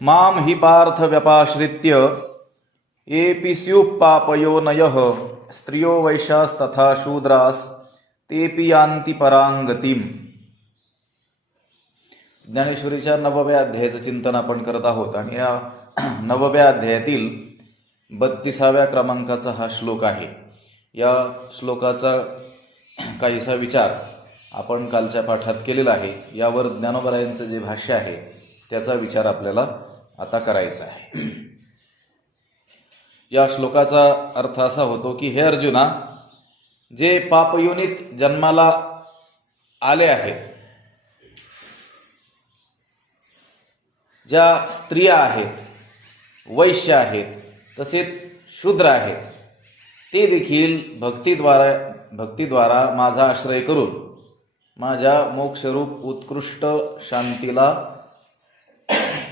मां हि पार्थ व्यपाश्रित्य येऽपि स्युः पापयोनयः स्त्रियो वैश्यास्तथा शूद्रास् तेऽपि यान्ति परां गतिम्. ज्ञानेश्वरीच्या 9व्या अध्यायाचं चिंतन आपण करत आहोत आणि या 9व्या अध्यायातील 32व्या क्रमांकाचा हा श्लोक आहे. या श्लोकाचा काहीसा विचार आपण कालच्या पाठात केलेला आहे. यावर ज्ञानोबरायांचं जे भाष्य आहे त्याचा विचार आपल्याला आता करायचा आहे. या श्लोकाचा अर्थ असा होतो की हे अर्जुना, जे पापयोनीत जन्माला आले आहेत, ज्या स्त्रिया आहेत, वैश्य आहेत, तसेच शूद्र आहेत, ते देखील भक्तीद्वारा माझा आश्रय करून माझ्या मोक्षरूप उत्कृष्ट शांतीला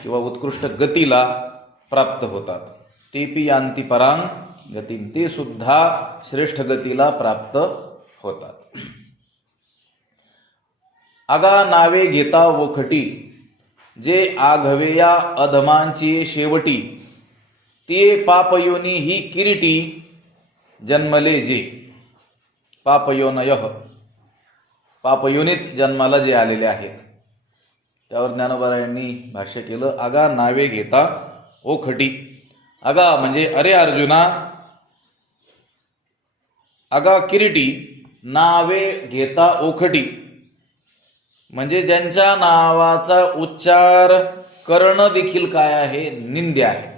किंवा उत्कृष्ट गतीला प्राप्त होतात. तेपि यान्ति परां गतिम, ते सुद्धा श्रेष्ठ गतीला प्राप्त होतात. आगा नावे घेता वखटी, जे आघवेया अधमांची शेवटी, ते पापयोनी ही किरीटी जन्मले जे. पापयोनयः, पापयोनीत जन्माला जे आलेले आहेत. त्यावर ज्ञानोबरायांनी भाष्य केलं. आगा नावे घेता ओखटी. आगा म्हणजे अरे अर्जुना, आगा किरीटी, नावे घेता ओखटी म्हणजे ज्यांच्या नावाचा उच्चार करणं देखील काय आहे, निंद्य आहे.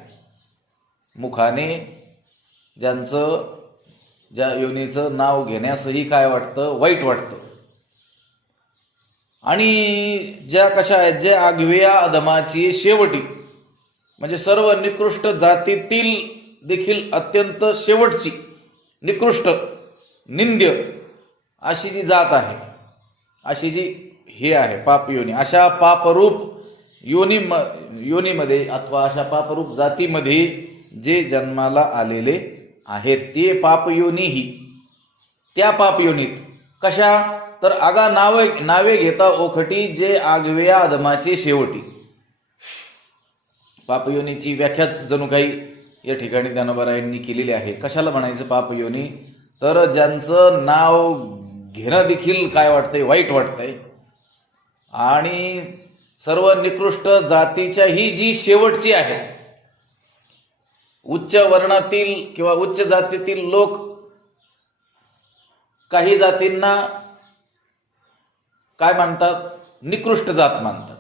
मुखाने ज्या योनीचं नाव घेण्यासही काय वाटतं, वाईट वाटतं. आणि ज्या कशा आहेत, जे आघवेया अधमाची शेवटी म्हणजे सर्व निकृष्ट जातीतील देखील अत्यंत शेवटची निकृष्ट निंद्य अशी जी जात आहे, अशी जी हे आहे पापयोनी, अशा पापरूप योनीमध्ये अथवा अशा पापरूप जातीमध्ये जे जन्माला आलेले आहेत, ते पापयोनीही त्या पापयोनीत कशा तर आगा नावे घेता ओखटी, जे आगवेया अधमाची शेवटी. पापयोनीची व्याख्याच जणू काही या ठिकाणी ज्ञानोबरायांनी केलेली आहे. कशाला म्हणायचं पापयोनी, तर ज्यांचं नाव घेणं देखील काय वाटतंय, वाईट वाटतंय. आणि सर्व निकृष्ट जातीच्या ही जी शेवटची आहे, उच्च वर्णातील किंवा उच्च जातीतील लोक काही जातींना काय मानतात, निकृष्ट जात मानतात.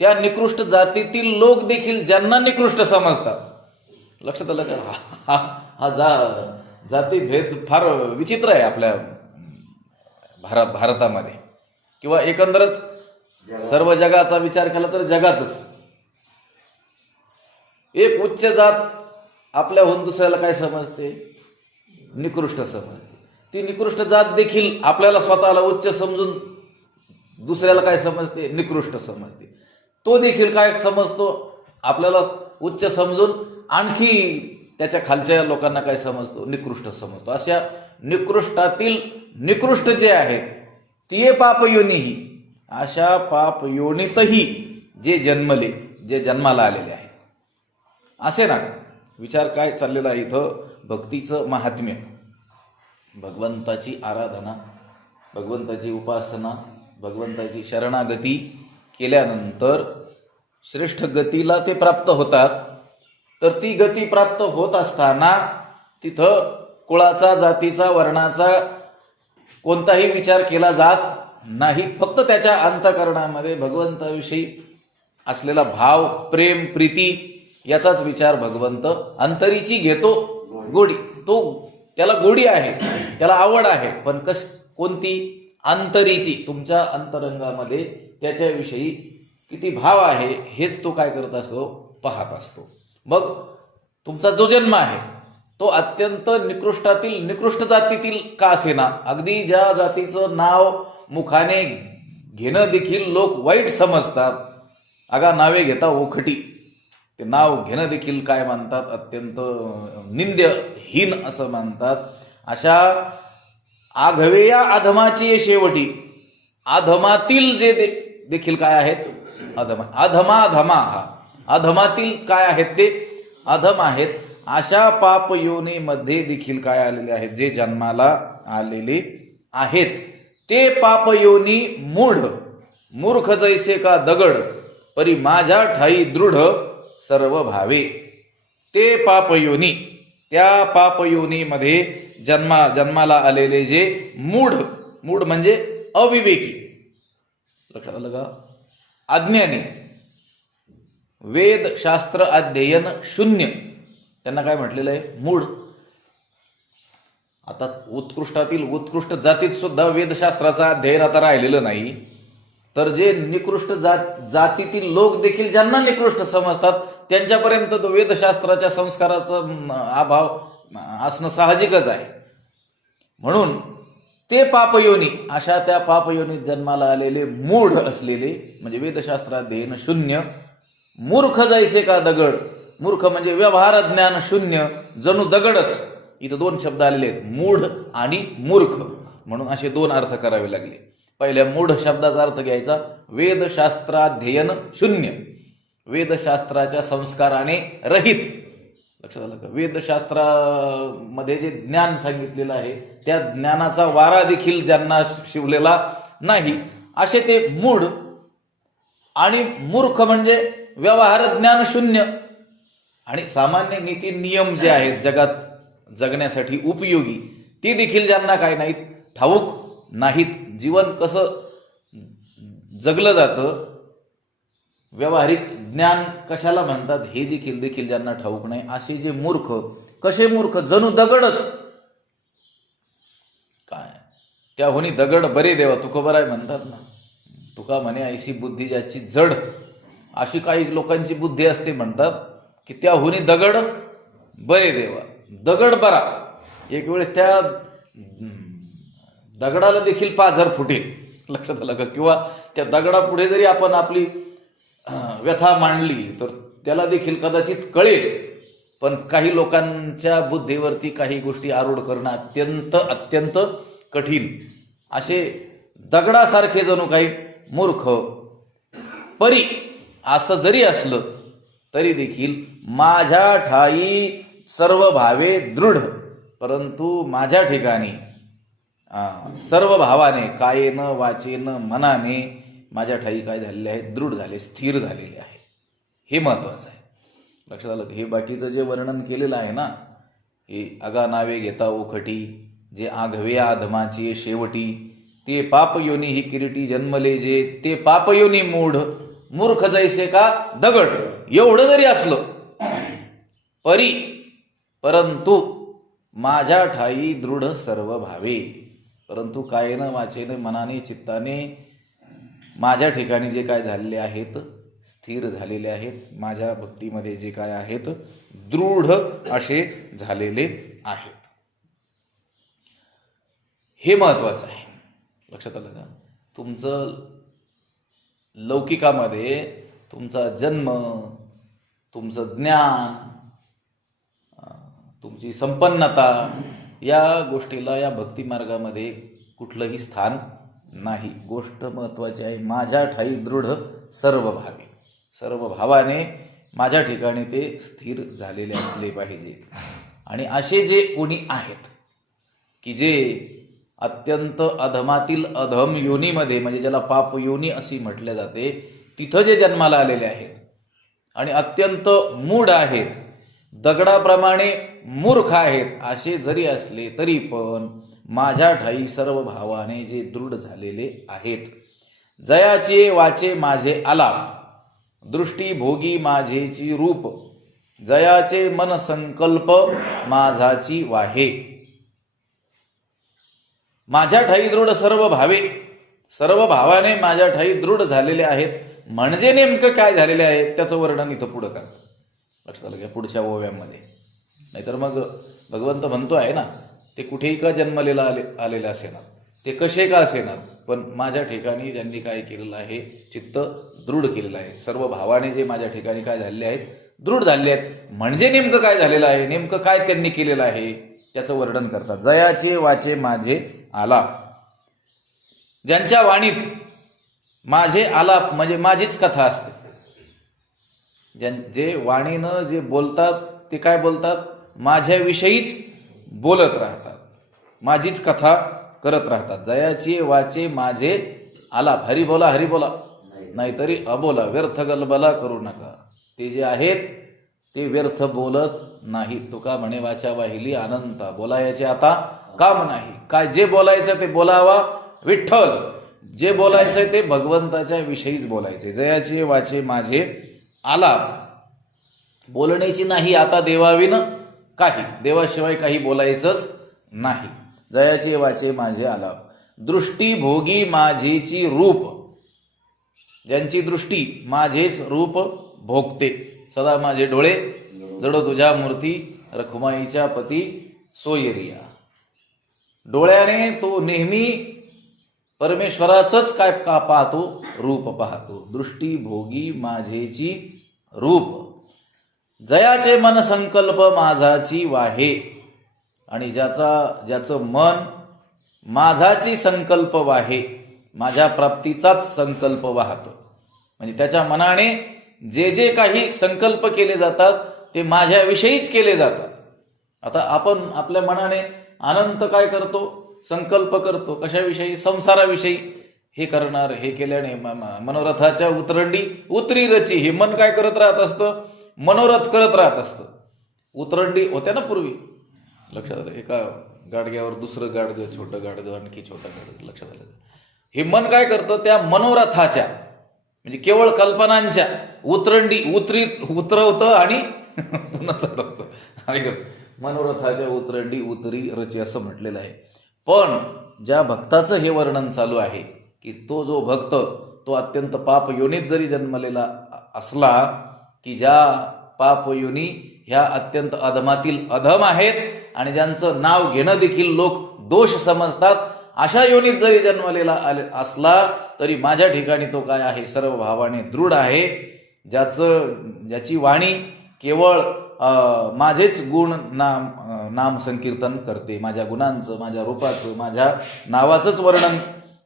त्या निकृष्ट जातीतील लोक देखील ज्यांना निकृष्ट समजतात. लक्षात आलं का? हा जातीभेद फार विचित्र आहे आपल्या भारतामध्ये, किंवा एकंदरच सर्व जगाचा विचार केला तर जगातच. एक उच्च जात आपल्याहून दुसऱ्याला काय समजते, निकृष्ट समजते. ती निकृष्ट जात देखील आपल्याला स्वतःला उच्च समजून दुसऱ्याला काय समजते, निकृष्ट समजते. तो देखील काय समजतो, आपल्याला उच्च समजून आणखी त्याच्या खालच्या लोकांना काय समजतो, निकृष्ट समजतो. अशा निकृष्टातील निकृष्ट जे आहेत ते पापयोनीही, अशा पापयोनीतही जे जन्माला आलेले आहेत. असे ना विचार काय चाललेला आहे इथं, भक्तीचं महात्म्य, भगवंताची आराधना, भगवंताची उपासना, भगवंताची शरणागती केल्यानंतर श्रेष्ठ गतीला ते प्राप्त होतात. तर ती गती प्राप्त होत असताना तिथं कुळाचा, जातीचा, वर्णाचा कोणताही विचार केला जात नाही. फक्त त्याच्या अंतःकरणामध्ये भगवंताविषयी असलेला भाव, प्रेम, प्रीती याचाच विचार भगवंत अंतरीची घेतो. गोडी, तो त्याला गोडी आहे, त्याला आवड आहे, पण कोणती, अंतरीची. तुमच्या अंतरंगामध्ये त्याच्याविषयी किती भाव आहे हेच तो काय करत असतो, पाहत असतो. मग तुमचा जो जन्म आहे तो अत्यंत निकृष्टातील निकृष्ट जातीतील का असेना, अगदी ज्या जातीचं नाव मुखाने घेणं देखील लोक वाईट समजतात, आगा नावे घेता ओखटी, ते नाव घेणं देखील काय मानतात, अत्यंत निंद्यहीन असं मानतात. अशा आघवेया अधमाची शेवटी, अधमातील जे देखील काय आहेत, अधमा. अधमातील काय आहेत ते अधम आहेत अशा पाप योनीमध्ये देखील काय आलेले आहेत, जे जन्माला आलेले आहेत ते पाप योनी मूर्ख जैसे का दगड परी माझ्या ठाई दृढ सर्व भावे. ते पापयोनी, त्या पापयोनीमध्ये जन्माला आलेले जे मूढ म्हणजे अविवेकी, लक्षात आलं का, अज्ञानी, वेद शास्त्र अध्ययन शून्य, त्यांना काय म्हटलेलं आहे, मूढ. आता उत्कृष्टातील उत्कृष्ट जातीत सुद्धा वेदशास्त्राचं अध्ययन आता राहिलेलं नाही, तर जे निकृष्ट जातीतील लोक देखील ज्यांना निकृष्ट समजतात त्यांच्यापर्यंत तो वेदशास्त्राच्या संस्काराचा अभाव असणं साहजिकच आहे. म्हणून ते पापयोनी, अशा त्या पापयोनीत जन्माला आलेले मूढ असलेले म्हणजे वेदशास्त्र अध्ययन शून्य, मूर्ख जैसे का दगड, मूर्ख म्हणजे व्यवहार ज्ञान शून्य, जणू दगडच. इथं दोन शब्द आलेले आहेत, मूढ आणि मूर्ख, म्हणून असे दोन अर्थ करावे लागले. पहिल्या मूढ शब्दाचा अर्थ घ्यायचा वेदशास्त्राध्ययन शून्य, वेदशास्त्राच्या संस्काराने रहित. लक्षात आलं का, वेदशास्त्रामध्ये जे ज्ञान सांगितलेलं आहे त्या ज्ञानाचा वारा देखील ज्यांना शिवलेला नाही असे ते मूढ. आणि मूर्ख म्हणजे व्यवहार ज्ञान शून्य, आणि सामान्य नीती नियम जे आहेत जगात जगण्यासाठी उपयोगी ते देखील ज्यांना काय नाहीत, ठाऊक नाहीत. जीवन कसं जगलं जातं, व्यावहारिक ज्ञान कशाला म्हणतात हे देखील ज्यांना ठाऊक नाही, असे जे मूर्ख. कसे मूर्ख, जणू दगडच. काय त्याहुनी दगड बरे देवा, तुकोबराय म्हणतात ना, तुका म्हणे ऐशी बुद्धी ज्याची जड, अशी काही लोकांची बुद्धी असते म्हणतात की त्याहुनी दगड बरे देवा. दगड बरा, एक वेळ त्या दगडाला देखील पाझर फुटेल, लक्षात आलं का, किंवा त्या दगडापुढे जरी आपण आपली व्यथा मांडली तर त्याला देखील कदाचित कळेल. पण काही लोकांच्या बुद्धीवरती काही गोष्टी आरूढ करणं अत्यंत कठीण. असे दगडासारखे जणू काही मूर्ख. परी असं जरी असलं तरी देखील माझ्या ठाई सर्व भावे दृढ, परंतु माझ्या ठिकाणी सर्व भावाने, कायेनं वाचेनं मनाने माझ्या ठाई काय झालेले आहे, दृढ झाले, स्थिर झालेले आहे. हे महत्वाचं आहे. लक्षात आलं. हे बाकीचं जे वर्णन केलेलं आहे ना, हे अगा नावे घेता ओखटी, जे आघवे अधमाची शेवटी, ते पापयोनी ही किरीटी जन्मले जे, ते पापयोनी मूर्ख जैसे का दगड. एवढं जरी असलं परंतु माझ्या ठाई दृढ सर्व भावे, परंतु कायेनं वाचेनं मनाने चित्ताने माझ्या ठिकाणी जे काय झालेले आहेत, स्थिर झालेले आहेत, माझ्या भक्तीमध्ये जे काय आहेत दृढ असे झालेले आहेत. हे महत्वाचं आहे. लक्षात आलं का. तुमचं लौकिकामध्ये तुमचा जन्म, तुमचं ज्ञान, तुमची संपन्नता या गोष्टीला या भक्ती मार्गामध्ये कुठलंही स्थान नाही. गोष्ट महत्वाची आहे, माझ्या ठाई दृढ सर्व भावे, सर्व भावाने माझ्या ठिकाणी ते स्थिर झालेले असले पाहिजे. आणि असे जे कोणी आहेत की जे अत्यंत अधमातील अधम योनीमध्ये, म्हणजे ज्याला पाप योनी अशी म्हटले जाते, तिथं जे जन्माला आलेले आहेत आणि अत्यंत मूढ आहेत, दगडाप्रमाणे मूर्ख आहेत, असे जरी असले तरी पण माझ्या ठाई सर्व भावाने जे दृढ झालेले आहेत. जयाचे वाचे माझे आलाप, दृष्टी भोगी माझेची रूप, जयाचे मन संकल्प माझाची वाहे. माझ्या ठाई दृढ सर्व भावे, सर्व भावाने माझ्या ठाई दृढ झालेले आहेत. म्हणजे नेमकं काय झालेले आहे त्याचं वर्णन इथं पुढं करतात. लक्षात आलं का, पुढच्या ओव्यामध्ये. नाहीतर मग भगवंत म्हणतो आहे ना, ते कुठेही का जन्मलेला आलेले असेनार, ते कसे का असेनार, पण माझ्या ठिकाणी त्यांनी काय केलेलं आहे, चित्त दृढ केलेलं आहे. सर्व भावाने जे माझ्या ठिकाणी काय झालेले आहेत, दृढ झालेले आहेत. म्हणजे नेमकं काय झालेलं आहे, नेमकं काय त्यांनी केलेलं आहे त्याचं वर्णन करतात. जयाचे वाचे माझे आलाप, ज्यांच्या वाणीत माझे आलाप म्हणजे माझीच कथा असते, जे वाणीनं जे बोलतात ते काय बोलतात, माझ्याविषयीच बोलत राहतात, माझीच कथा करत राहतात. जयाची वाचे माझे आलाप, हरी बोला हरी बोला, नाहीतरी अबोला, व्यर्थ गलबला करू नका. ते जे आहेत ते व्यर्थ बोलत नाही. तुका म्हणे वाचा वाहिली अनंता, बोलायचे आता काम नाही. काय जे बोलायचं ते बोलावा विठ्ठल, जे बोलायचंय ते भगवंताच्या विषयीच बोलायचे. जयाचे वाचे माझे आलाप, बोलण्याची नाही आता देवाविन काही, देवाशिवाय काही बोलायचंच नाही. जयाचे वाचे माझे आलाप, दृष्टी भोगी माझेची रूप, ज्यांची दृष्टी माझेच रूप भोगते. सदा माझे डोळे जड तुझ्या मूर्ती, रखुमाईच्या पती सोयरिया. डोळ्याने तो नेहमी परमेश्वराचंच काय का पाहतो, रूप पाहतो. दृष्टी भोगी माझेची रूप, जयाचे मन संकल्प माझाची वाहे. आणि ज्याचं मन माझाची संकल्प वाहे, माझ्या प्राप्तीचाच संकल्प वाहतं. म्हणजे त्याच्या मनाने जे जे काही संकल्प केले जातात ते माझ्याविषयीच केले जातात. आता आपण आपल्या मनाने अनंत काय करतो, संकल्प करतो. कशाविषयी, संसाराविषयी. हे करणार, हे केल्याने मनोरथाच्या उतरंडी उतरी रची, हे मन काय करत राहत असतं, मनोरथ करत राहत असतं. उतरंडी होत्या ना पूर्वी, लक्षात आलं, एका गाडग्यावर दुसरं गाडगं, छोटं गाडगं, आणखी छोटं गाडगं, लक्षात आलं. हे मन काय करतं, त्या मनोरथाच्या म्हणजे केवळ कल्पनांच्या उतरंडी उतरवतं आणि पुन्हा चढवतं. मनोरथाच्या उतरंडी उतरी रची असं म्हटलेलं आहे. पण ज्या भक्ताचं हे वर्णन चालू आहे की तो जो भक्त तो अत्यंत पाप योनीत जरी जन्मलेला असला, की ज्या पाप योनी ह्या अत्यंत अधमातील अधम आहेत आणि ज्यांचं नाव घेणं देखील लोक दोष समजतात, अशा योनीत जरी जन्मलेला असला तरी माझ्या ठिकाणी तो काय आहे, सर्व भावाने दृढ आहे. ज्याची वाणी केवळ माझेच गुण नाम संकीर्तन करते, माझ्या गुणांचं, माझ्या रूपाचं, माझ्या नावाचंच वर्णन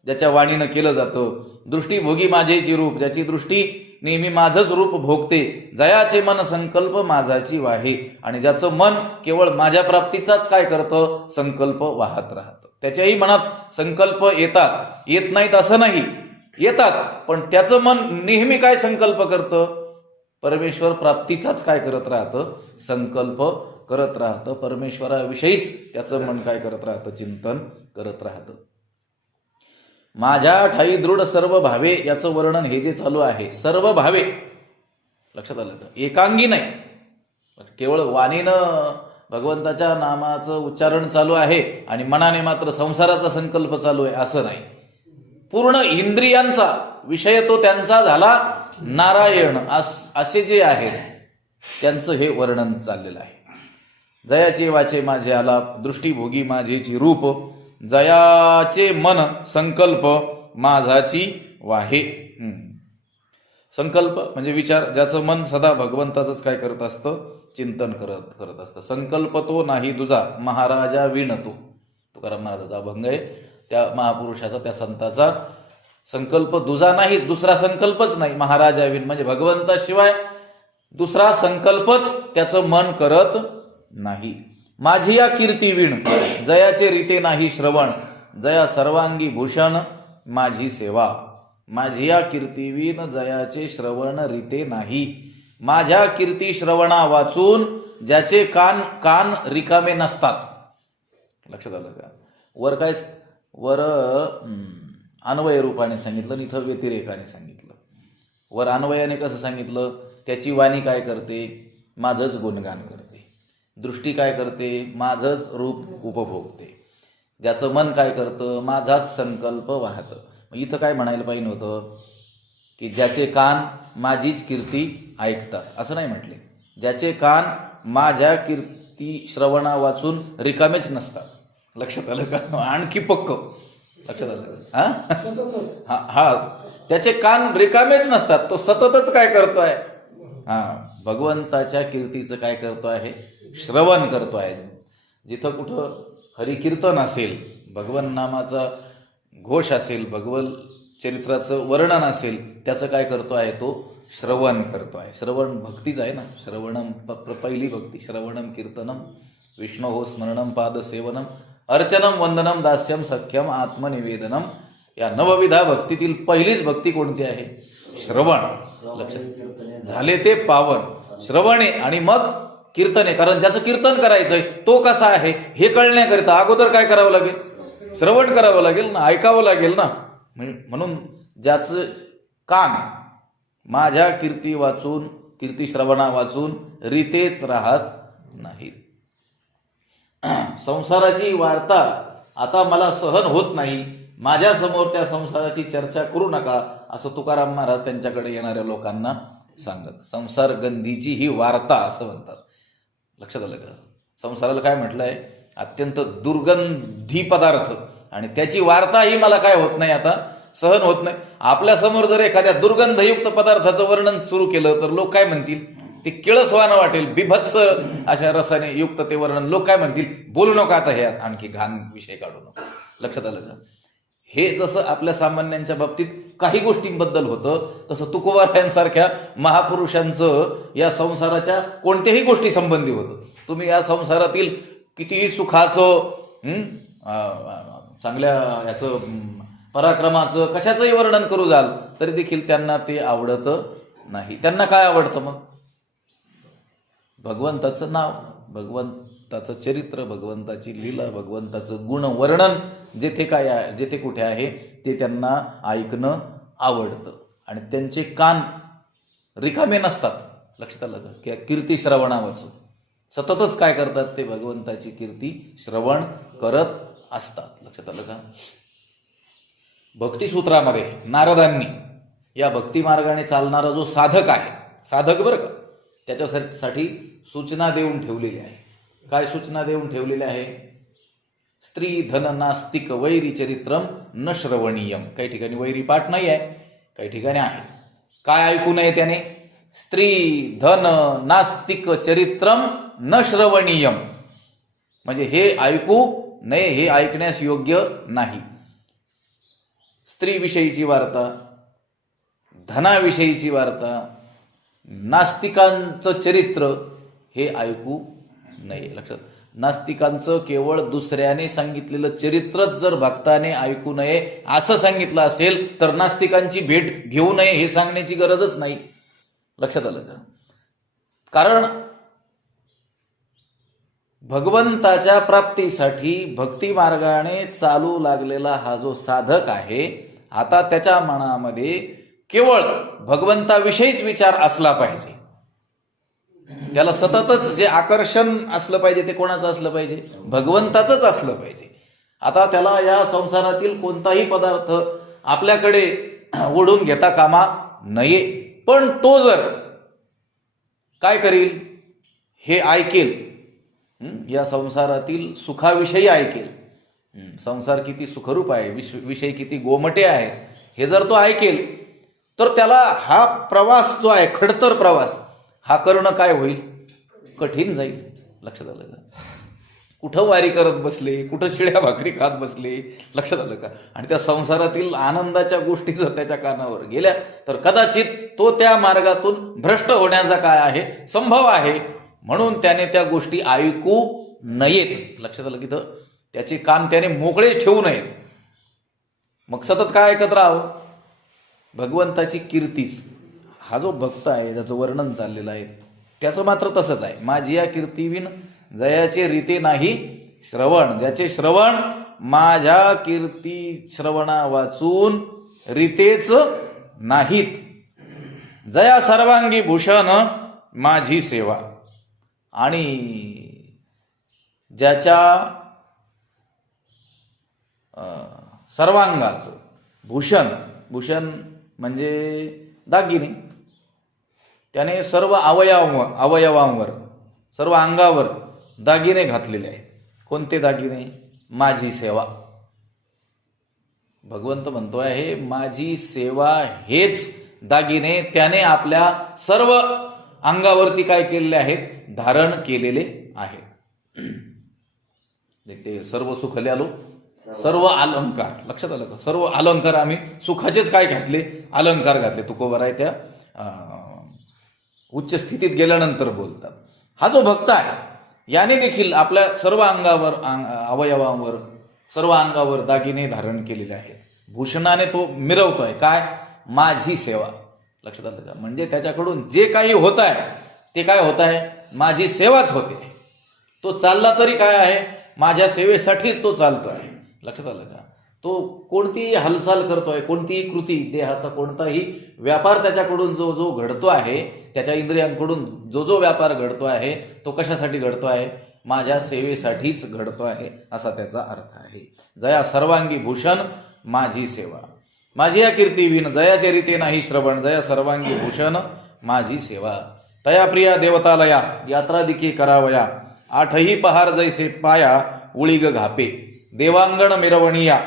ज्याच्या वाणीनं केलं जातं. दृष्टी भोगी माझेची रूप, ज्याची दृष्टी नेहमी माझंच रूप भोगते. जयाचे मन संकल्प माझाची वाहे, आणि ज्याचं मन केवळ माझ्या प्राप्तीचाच काय करतं, संकल्प वाहत राहतं. त्याच्याही मनात संकल्प येतात, येत नाहीत असं नाही, येतात, पण त्याचं मन नेहमी काय संकल्प करतं, परमेश्वर प्राप्तीचाच काय करत राहतं, संकल्प करत राहतं. परमेश्वराविषयीच त्याचं मन काय करत राहतं, चिंतन करत राहतं. माझ्या ठाई दृढ सर्व भावे, याचं वर्णन हे जे चालू आहे, सर्व भावे, लक्षात आलं का, एकांगी नाही. केवळ वाणीनं भगवंताच्या नामाचं उच्चारण चालू आहे आणि मनाने मात्र संसाराचा संकल्प चालू आहे असं नाही. पूर्ण इंद्रियांचा विषय तो त्यांचा झाला नारायण, असे जे आहेत त्यांचं हे वर्णन चाललेलं आहे. जयाचे वाचे माझे आलाप, दृष्टी भोगी माझेची रूप, जयाचे मन संकल्प माझाची वाहे. संकल्प म्हणजे विचार, ज्याचं मन सदा भगवंताचंच काय करत असतं, चिंतन करत असतं. संकल्प तो नाही दुजा, महाराजा विणतो. तुकाराम महाराजाचा अभंग आहे. त्या महापुरुषाचा, त्या संताचा संकल्प दुजा नाही, दुसरा संकल्पच नाही. महाराजा विण म्हणजे भगवंताशिवाय दुसरा संकल्पच त्याचं मन करत नाही. माझी या कीर्ती विण, जयाचे रीते नाही श्रवण, जया सर्वांगी भूषण माझी सेवा. माझी या कीर्ती विण, जयाचे श्रवण रीते नाही. माझ्या कीर्ती श्रवणा वाचून ज्याचे कान रिकामे नसतात. लक्षात आलं का? वर काय, वर अन्वय रूपाने सांगितलं, इथं व्यतिरेकाने सांगितलं. वर अन्वयाने कसं सांगितलं, त्याची वाणी काय करते, माझंच गुणगान करते. दृष्टी काय करते, माझंच रूप उपभोगते. ज्याचं मन काय करतं, माझाच संकल्प वाहतं. इथं काय म्हणायला पाहिजे होतं की ज्याचे कान माझीच कीर्ती ऐकतात, असं नाही म्हटले. ज्याचे कान माझ्या कीर्ती श्रवणा वाचून रिकामेच नसतात. लक्षात आलं का? आणखी पक्क लक्षात आलं का? हा, त्याचे कान रिकामेच नसतात, तो सततच काय करतोय, भगवंताच्या कीर्तीचं काय करतो आहे, श्रवण करतो आहे. जिथं कुठं हरिकीर्तन असेल, भगवन नामाचा घोष असेल, भगवत चरित्राचं वर्णन असेल, त्याचं काय करतो आहे, तो श्रवण करतो आहे. श्रवण भक्तीच आहे ना. श्रवणम पहिली भक्ती श्रवणम कीर्तनम विष्णो स्मरणम पादसेवनम अर्चनम वंदनम दास्यम सख्यम आत्मनिवेदनम. या नवविधा भक्तीतील पहिलीच भक्ती कोणती आहे? श्रवण. लक्षात झाले ते पावन श्रवणे आणि मग कीर्तने. कारण ज्याचं कीर्तन करायचंय तो कसा आहे हे कळण्याकरिता अगोदर काय करावं लागेल? श्रवण करावं लागेल ना, ऐकावं लागेल ना. म्हणून ज्याचं कान माझ्या कीर्ती वाचून कीर्ती श्रवणा वाचून रीतेच राहत नाहीत. संसाराची वार्ता आता मला सहन होत नाही, माझ्या समोर त्या संसाराची चर्चा करू नका, असं तुकाराम महाराज त्यांच्याकडे येणाऱ्या लोकांना सांगत. संसार गंधीची ही वार्ता असं म्हणतात. लक्षात आलं का? संसाराला काय म्हटलंय? अत्यंत दुर्गंधी पदार्थ, आणि त्याची वार्ताही मला काय होत नाही, आता सहन होत नाही. आपल्या समोर जर एखाद्या दुर्गंधयुक्त पदार्थाचं वर्णन सुरू केलं तर लोक काय म्हणतील? ते किळसवानं वाटेल, बिभत्स अशा रसाने युक्त ते वर्णन. लोक काय म्हणतील? बोलू नका आता, हे आणखी घाण विषय काढू नका. लक्षात आलं का? हे जसं आपल्या सामान्यांच्या बाबतीत काही गोष्टींबद्दल होतं, तसं तुकोबारायांसारख्या महापुरुषांचं या संसाराच्या कोणत्याही गोष्टी संबंधी होतं. तुम्ही या संसारातील कितीही सुखाचं चांगल्या याचं पराक्रमाचं कशाचंही वर्णन करू जाल तरी देखील त्यांना ते आवडत नाही. त्यांना काय आवडतं मग? भगवंताचं नाव, भगवंताचं चरित्र, भगवंताची लीला, भगवंताचं गुण वर्णन जेथे काय आहे, जेथे कुठे आहे ते त्यांना ऐकणं आवडतं. आणि त्यांचे कान रिकामे नसतात. लक्षात आलं का? कीर्ती श्रवणा वाचून सततच काय करतात? ते भगवंताची कीर्ती श्रवण करत असतात. लक्षात आलं का? भक्तिसूत्रामध्ये नारदांनी या भक्ती मार्गाने चालणारा जो साधक आहे, साधक बरं का, त्याच्यासाठी सूचना देऊन ठेवलेली आहे. काय सूचना देऊन ठेवलेली आहे? स्त्री धन नास्तिक वैरी चरित्रम न श्रवणीयम. काही ठिकाणी वैरी पाठ नाही आहे, काही ठिकाणी आहे. काय ऐकू नये त्याने? स्त्री धन नास्तिक चरित्रम न श्रवणीयम. म्हणजे हे ऐकू नये, हे ऐकण्यास योग्य नाही. स्त्रीविषयीची वार्ता, धनाविषयीची वार्ता, नास्तिकांचं चरित्र हे ऐकू नये. लक्षात, नास्तिकांचं केवळ दुसऱ्याने सांगितलेलं चरित्रच जर भक्ताने ऐकू नये असं सांगितलं असेल तर नास्तिकांची भेट घेऊ नये हे सांगण्याची गरजच नाही. लक्षात आलं का? कारण भगवंताच्या प्राप्तीसाठी भक्ती मार्गाने चालू लागलेला हा जो साधक आहे, आता त्याच्या मनामध्ये केवळ भगवंताविषयीच विचार असला पाहिजे. त्याला सततच जे आकर्षण असलं पाहिजे ते कोणाचं असलं पाहिजे? भगवंताचंच असलं पाहिजे. आता त्याला या संसारातील कोणताही पदार्थ आपल्याकडे ओढून घेता कामा नये. पण तो जर काय करील? हे ऐकेल, या संसारातील सुखाविषयी ऐकेल, संसार किती सुखरूप आहे, विषय किती गोमटे आहेत, हे जर तो ऐकेल तर त्याला हा प्रवास जो आहे, खडतर प्रवास, हा करणं काय होईल? कठीण जाईल. लक्षात आलं का? कुठं वारी करत बसले, कुठं शिळ्या भाकरी खात बसले. लक्षात आलं का? आणि त्या संसारातील आनंदाच्या गोष्टी जर त्याच्या कानावर गेल्या तर कदाचित तो त्या मार्गातून भ्रष्ट होण्याचा काय आहे? संभव आहे. म्हणून त्याने त्या गोष्टी ऐकू नयेत. लक्षात आलं की त्याचे कान त्याने मोकळे ठेवू नयेत. मग सतत काय ऐकत राहावं? भगवंताची कीर्तीच. हा जो भक्त आहे ज्याचं वर्णन चाललेलं आहे त्याचं मात्र तसंच आहे. माझी या कीर्तीविन जयाचे रीते नाही श्रवण. ज्याचे श्रवण माझ्या कीर्ती श्रवणा वाचून रीतेच नाहीत. जया सर्वांगी भूषण माझी सेवा. आणि ज्याच्या सर्वांगाचं भूषण, भूषण म्हणजे दागिने, त्याने सर्व अवयवांवर सर्व अंगावर दागिने घातलेले आहेत. कोणते दागिने? माझी सेवा. भगवंत म्हणतोय हे माझी सेवा हेच दागिने त्याने आपल्या सर्व अंगावरती काय केलेले आहेत? धारण केलेले आहेत. ते सर्व सुखले आलो, सर्व अलंकार. लक्षात आलं का? सर्व अलंकार आम्ही सुखाचेच काय घातले? अलंकार घातले. तुकोबाराय त्या उच्च स्थितीत गेल्यानंतर बोलतात. हा जो भक्त आहे याने देखील आपल्या सर्व अंगावर अवयवांवर सर्व अंगावर दागिने धारण केलेले आहेत. भूषणाने तो मिरवतोय काय? माझी सेवा. लक्षात आलं का? म्हणजे त्याच्याकडून जे काही होत आहे ते काय होत आहे? माझी सेवाच होते. तो चालला तरी काय आहे? माझ्या सेवेसाठी तो चालतोय. लक्षात आलं का? तो कोणतीही हालचाल करतोय, कोणतीही कृती, देहाचा कोणताही व्यापार त्याच्याकडून जो जो घडतो आहे, त्याच्या इंद्रियांकडून जो जो व्यापार घडतो आहे तो कशासाठी घडतो आहे? माझ्या सेवेसाठीच घडतो आहे असा त्याचा अर्थ आहे. जया सर्वांगी भूषण माझी सेवा, माझी या कीर्तीविन जयाचे रीते नाही श्रवण, जया सर्वांगी भूषण माझी सेवा. तया प्रिया देवतालया यात्रादिके करावया, आठही पहार जैसे पाया उळीग घापे, देवांगण मिरवणिया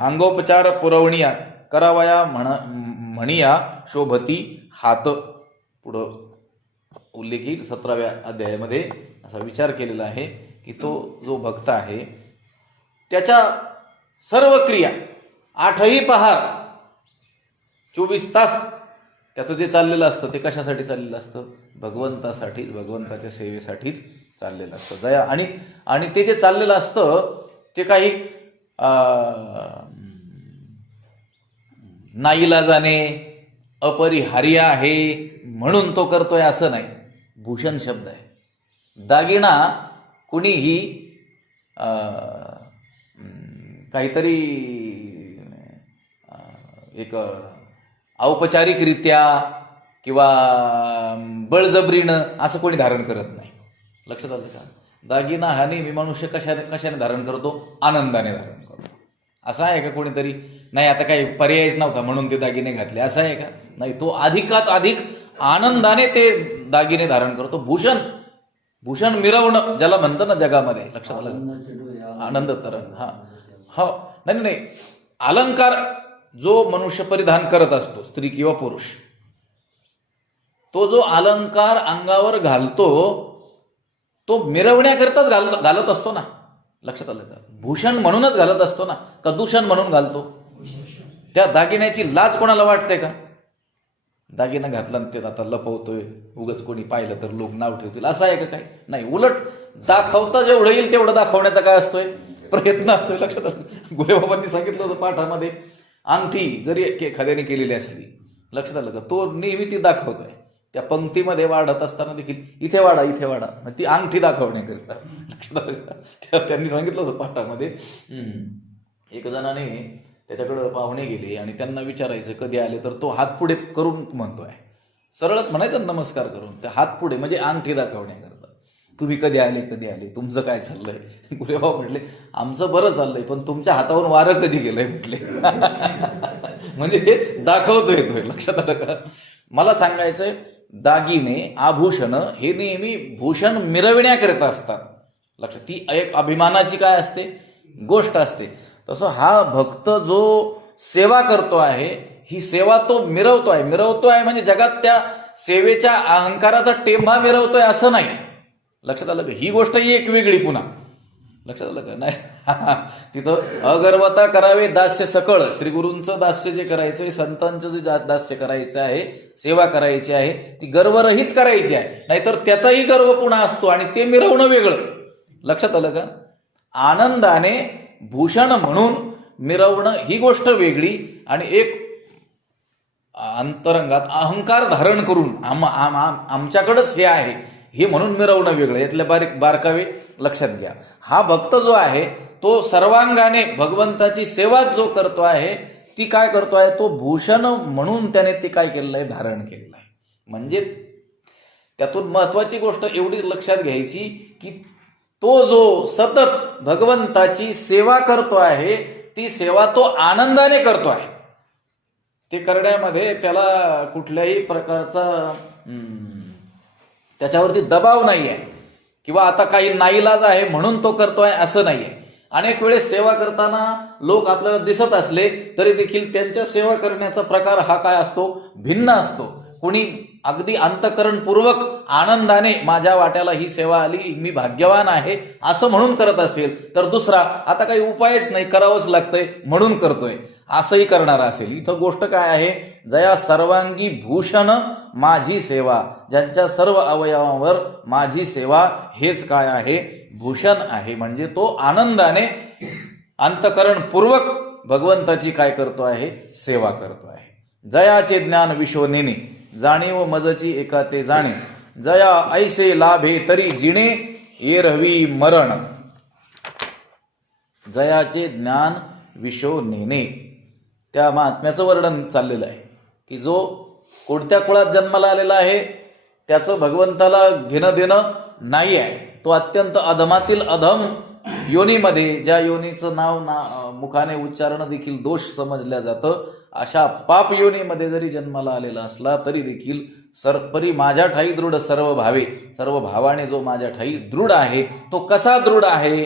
अंगोपचार पुरवणिया, करावया म्हणिया शोभती हात. पुढं उल्लेखित 17व्या अध्यायामध्ये असा विचार केलेला आहे की तो जो भक्त आहे त्याच्या सर्व क्रिया 8ही पहार 24 तास त्याचं जे चाललेलं असतं ते कशासाठी चाललेलं असतं? भगवंतासाठीच, भगवंताच्या सेवेसाठीच चाललेलं असतं. दया आणि ते जे चाललेलं असतं ते काही नाईलाजाने अपरिहार्य आहे म्हणून तो करतोय असं नाही. भूषण शब्द आहे. दागिना कुणीही काहीतरी एक औपचारिकरित्या किंवा बळजबरीनं असं कोणी धारण करत नाही. लक्षात आलं का? दागिना हा नेहमी मनुष्य कशाने धारण करतो? आनंदाने धारण करतो. असं आहे का कोणीतरी? नाही आता काही पर्यायच नव्हता म्हणून ते दागिने घातले असं आहे का? नाही, तो अधिकात अधिक आनंदाने ते दागिने धारण करतो. भूषण मिरवणं ज्याला म्हणतं ना जगामध्ये. लक्षात आलं? आनंद तरण. हा हो नाही, अलंकार जो मनुष्य परिधान करत असतो, स्त्री किंवा पुरुष, तो जो अलंकार अंगावर घालतो तो मिरवण्याकरताच घालत असतो ना. लक्षात आलं का? भूषण म्हणूनच घालत असतो ना, का दूषण म्हणून घालतो? त्या दागिन्याची लाज कोणाला वाटते का? दागिना घातला ते आता लपवतोय, उगाच कोणी पाहिलं तर लोक नाव ठेवतील असं आहे का? काय नाही. उलट दाखवता जेवढं येईल तेवढं दाखवण्याचा काय असतोय? प्रयत्न असतोय. लक्षात आलं? गुरेबाबांनी सांगितलं होतं पाठामध्ये, अंगठी जरी एखाद्याने केलेली असली, लक्षात आलं का, तो नेहमी ती दाखवतोय. त्या पंक्तीमध्ये वाढत असताना देखील इथे वाढा ती अंगठी दाखवण्याकरिता. लक्षात आलं का? त्यांनी सांगितलं होतं पाठामध्ये. एक जणाने त्याच्याकडं पाहुणे गेले आणि त्यांना विचारायचं कधी आले, तर तो हात पुढे करून म्हणतोय, सरळच म्हणायचं नमस्कार करून, ते हात पुढे म्हणजे अंगठी दाखवण्याकरता. तुम्ही कधी आले, तुमचं काय चाललंय? गुरेबाबा म्हटले, आमचं बरं चाललंय, पण तुमच्या हातावरून वारं कधी गेलंय म्हटले. म्हणजे हे दाखवतोय तो. लक्षात आलं का? मला सांगायचंय, दागिने आभूषण हे नेहमी भूषण मिरविण्याकरिता असतात. लक्षात, ती एक अभिमानाची काय असते? गोष्ट असते. तसं हा भक्त जो सेवा करतो आहे, ही सेवा तो मिरवतोय म्हणजे जगात त्या सेवेच्या अहंकाराचा टेंभा मिरवतोय असं नाही. लक्षात आलं का? ही गोष्ट ही एक वेगळी पुन्हा. लक्षात आलं का? नाही, तिथं अगर्वता करावे दास्य सकळ. श्री गुरूंचं दास्य जे करायचंय, संतांचं जे दास्य करायचं आहे, सेवा करायची आहे, ती गर्वरहित करायची आहे. नाहीतर त्याचाही गर्व पुन्हा असतो आणि ते मिरवणं वेगळं. लक्षात आलं का? आनंदाने भूषण म्हणून मिरवणं ही गोष्ट वेगळी, आणि एक अंतरंगात अहंकार धारण करून आमच्याकडंच हे आहे हे म्हणून मिरवणं वेगळं. यातले बारकावे लक्षात घ्या. हा भक्त जो आहे तो सर्वांगाने भगवंताची सेवा जो करतो आहे, ती काय करतो आहे? तो भूषण म्हणून त्याने ते काय केलेलं आहे? धारण केलेलं आहे. म्हणजे त्यातून महत्वाची गोष्ट एवढी लक्षात घ्यायची की तो जो सतत भगवंताची सेवा करतो आहे, ती सेवा तो आनंदाने करतो आहे. ते करण्यामध्ये त्याला कुठल्याही प्रकारचा त्याच्यावरती दबाव नाही आहे, किंवा आता काही नाईलाज आहे म्हणून तो करतोय असं नाही आहे. अनेक वेळेस सेवा करताना लोक आपल्याला दिसत असले तरी देखील त्यांच्या सेवा करण्याचा प्रकार हा काय असतो? भिन्न असतो. कोणी अगदी अंतःकरणपूर्वक आनंदाने माझ्या वाट्याला ही सेवा आली, मी भाग्यवान आहे असं म्हणून करत असेल, तर दुसरा आता काही उपायच नाही, करावंच लागतंय म्हणून करतोय. असंही करणारा असेल. इथं गोष्ट काय आहे, जया सर्वांगी भूषण माझी सेवा, ज्यांच्या सर्व अवयवांवर माझी सेवा हेच काय आहे, भूषण आहे. म्हणजे तो आनंदाने अंतःकरणपूर्वक भगवंताची काय करतो आहे, सेवा करतो आहे. जयाचे ज्ञान विशोनेने, जाणीव मजची एका ते जाणे, जया ऐसे लाभे तरी जिणे, एरवी मरण. जयाचे ज्ञान विशोनेने, त्या महात्म्याचं वर्णन चाललेलं आहे की जो कोणत्या कुळात जन्माला आलेला आहे त्याचं भगवंताला घेणं देणं नाही आहे. तो अत्यंत अधमातील अधम योनीमध्ये, ज्या योनीचं नाव मुखाने उच्चारण देखील दोष समजल्या जातं, अशा पाप योनीमध्ये जरी जन्माला आलेला असला तरी देखील परी माझ्या ठाई दृढ सर्व भावे, सर्व भावाने जो माझ्या ठाई दृढ आहे, तो कसा दृढ आहे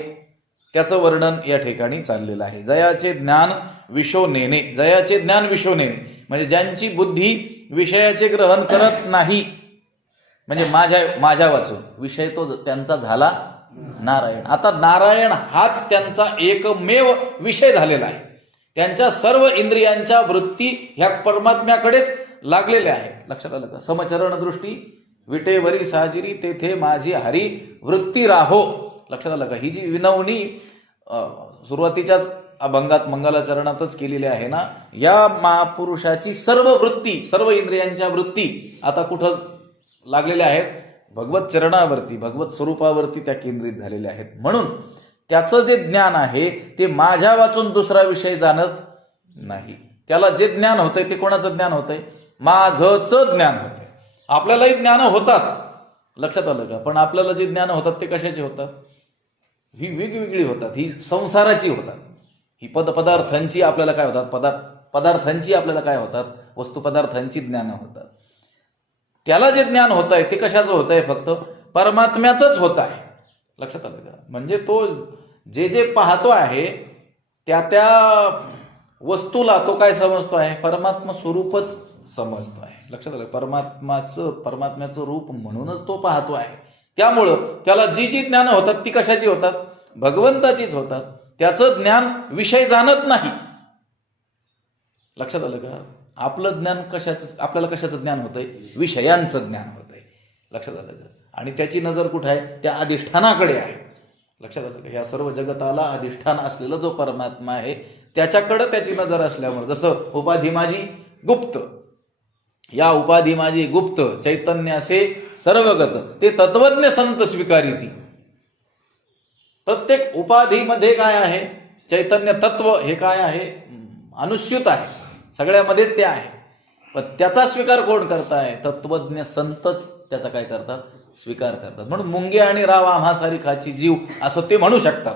त्याचं वर्णन या ठिकाणी चाललेलं आहे. जयाचे ज्ञान विशोनेने, जयाचे ज्ञान विशोनेने म्हणजे ज्यांची बुद्धी विषयाचे ग्रहण करत नाही, म्हणजे माझ्या वाचून विषय तो त्यांचा झाला नारायण. आता नारायण हाच त्यांचा एकमेव विषय झालेला आहे. त्यांच्या सर्व इंद्रियांच्या वृत्ती ह्या परमात्म्याकडेच लागलेल्या आहेत. लक्षात आलं का? समचरण दृष्टी विटेवरी साजिरी, तेथे माझी हरी वृत्ती राहो. लक्षात आलं का? ही जी विनवणी सुरुवातीच्याच अभंगात मंगलाचरणातच केलेली आहे ना, या महापुरुषाची सर्व वृत्ती, सर्व इंद्रियांच्या वृत्ती आता कुठं लागलेल्या आहेत, भगवत चरणावरती, भगवत स्वरूपावरती त्या केंद्रित झालेल्या आहेत. म्हणून त्याचं जे ज्ञान आहे ते माझ्या वाचून दुसरा विषय जाणत नाही. त्याला जे ज्ञान होतंय ते कोणाचं ज्ञान होतंय, माझंच ज्ञान होतंय. आपल्यालाही ज्ञान होतात, लक्षात आलं का? पण आपल्याला जे ज्ञान होतात ते कशाचे होतात, ही वेगवेगळी होतात, ही संसाराची होतात. ही पदार्थांची आपल्याला काय होतात, पदार्थांची आपल्याला काय होतात, वस्तू पदार्थांची ज्ञान होतात. त्याला जे ज्ञान होत आहे ते कशाचं होत आहे, फक्त परमात्म्याचंच होत आहे. लक्षात आलं का? म्हणजे तो जे जे पाहतो आहे त्या वस्तूला तो काय समजतो आहे, परमात्मा स्वरूपच समजतो आहे. लक्षात आलं? परमात्म्याचं रूप म्हणूनच तो पाहतो आहे. त्यामुळं त्याला जी जी ज्ञान होतात ती कशाची होतात, भगवंताचीच होतात. त्याचं ज्ञान विषय जाणत नाही. लक्षात आलं का? आपलं ज्ञान आपल्याला कशाचं ज्ञान होतंय, विषयांचं ज्ञान होतंय. लक्षात आलं का? आणि त्याची नजर कुठे आहे, त्या अधिष्ठानाकडे आहे. लक्षात आलं का? या सर्व जगताला अधिष्ठान असलेला जो परमात्मा आहे त्याच्याकडे त्याची नजर असल्यामुळे, जसं उपाधी माझी गुप्त, या उपाधी माझी गुप्त, चैतन्य असे सर्वगत, ते तत्वज्ञ संत स्वीकारिती. प्रत्येक उपाधीमध्ये काय आहे, चैतन्य तत्व हे काय आहे, अनुस्यूत आहे, सगळ्यामध्येच ते आहे. पण त्याचा स्वीकार कोण करताय, तत्वज्ञ संतच त्याचा काय करतात, स्वीकार करतात. म्हणून मुंगे आणि राव आम्हा सारी खाची जीव असं ते म्हणू शकतात.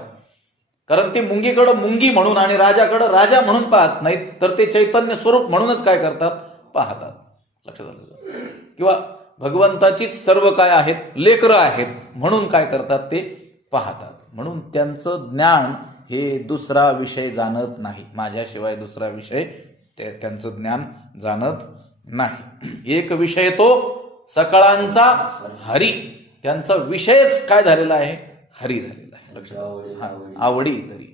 कारण ते मुंगीकडं मुंगी म्हणून आणि राजाकडं राजा म्हणून पाहत नाहीत, तर ते चैतन्य स्वरूप म्हणूनच काय करतात, पाहतात. लक्षात आलं? किंवा भगवंताचीच सर्व काय आहेत, लेकरं आहेत म्हणून काय करतात, ते पाहतात. म्हणून त्यांचं ज्ञान हे दुसरा विषय जाणत नाही. माझ्याशिवाय दुसरा विषय त्यांचं ज्ञान जाणत नाही. एक विषय तो सकळांचा हरी, त्यांचा विषयच काय झालेला आहे, हरी झालेला आहे. लक्षात? आवडी तरी